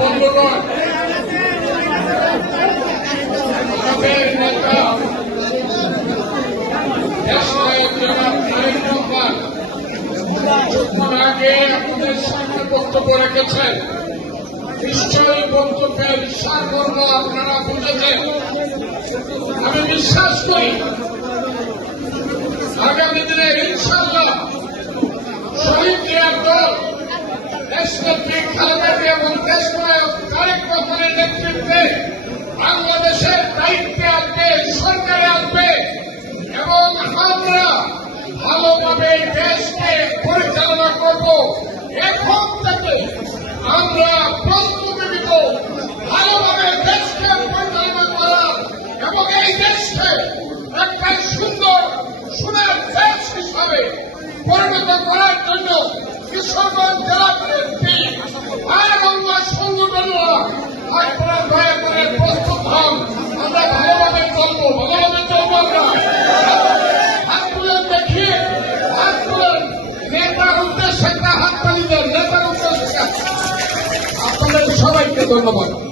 সংগঠন নেতা আগে আপনাদের সামনে বক্তব্য রেখেছেন নিশ্চয়ই বক্তব্যের সারমর্ম আপনারা বুঝেছেন আমি বিশ্বাস করি আগামী দিনে ইনশাল্লাহ শহীদ জিয়ার দল দেশনেত্রী খালেদা জিয়া এবং দেশ এই দেশকে পরিচালনা করব। এখন থেকে আমরা প্রস্তুতি নিব ভালোভাবে দেশকে পরিচালনা করার এবং এই দেশকে একটা সুন্দর সুন্দর দেশ হিসাবে পরিণত করার জন্য কিশোরগঞ্জ জেলা বিএনপি ভাইবাংলা সংগঠনরা আপনারা দয়া করে প্রস্তুত হন। আমরা ভালোভাবে চলবো ভালোভাবে চলবো আমরা। Fight the